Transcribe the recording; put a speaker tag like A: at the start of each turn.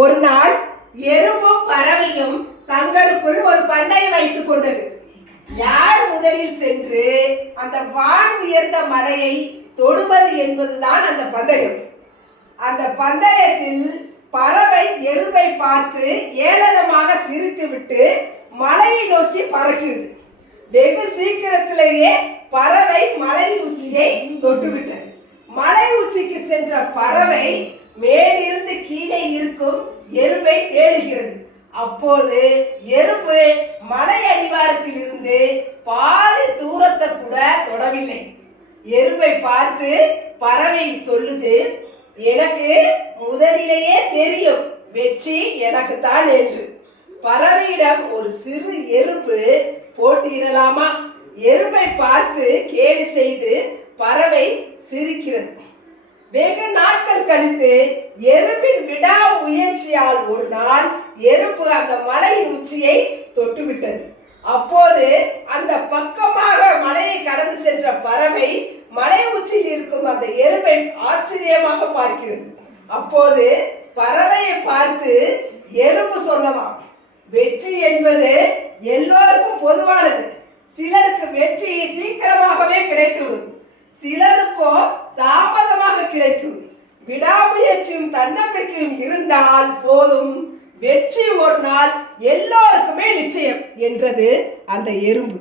A: ஒரு நாள் எறும்பும் பறவையும் தங்களுக்குள் ஒரு பந்தயம் வைத்துக் கொண்டது. யார் முதலில் சென்று அந்த வான் உயர்ந்த மலையை தொடுவது என்பதுதான் அந்த பந்தயம். அந்த பந்தயத்தில் பறவை எறும்பை பார்த்து ஏளனமாக சிரித்துவிட்டு மலையை நோக்கி பறக்கிறது. வெகு சீக்கிரத்திலேயே பறவை மலை உச்சியை தொட்டுவிட்டது. மலை உச்சிக்கு சென்ற பறவை மேலிருந்து கீழே இருக்கும் எறும்பை தேடுகிறது. அப்போது எறும்பு மலை அடிவாரத்தில் இருந்து பாதி தூரத்தை கூட தொடவில்லை. எறும்பை பார்த்து பறவை சொல்லுது எனக்கு முதலிலேயே தெரியும் வெற்றி எனக்கு தான் என்று. பறவையிடம் ஒரு சிறு எறும்பு போட்டியிடலாமா? எறும்பை பார்த்து கேடு செய்து பறவை சிரிக்கிறது. வெகு நாட்கள் கழித்து எறும்பின் விடா முயற்சியால் ஒரு நாள் எறும்பு அந்த மலையின் உச்சியை தொட்டுவிட்டது. அப்போது அந்த பக்கமாக மலையை கடந்து சென்ற பறவை மலை உச்சியில் இருக்கும் அந்த எறும்பை ஆச்சரியமாக பார்க்கிறது. அப்போது பறவையை பார்த்து எறும்பு சொல்லலாம் வெற்றி என்பது எல்லோருக்கும் பொதுவானது. சிலருக்கு வெற்றி சீக்கிரமாகவே கிடைத்துவிடும். கிடைக்கும். விடாமுயற்சியும் தன்னம்பிக்கையும் இருந்தால் போதும். வெற்றி ஒரு நாள் எல்லோருக்குமே நிச்சயம் என்றது அந்த எறும்பு.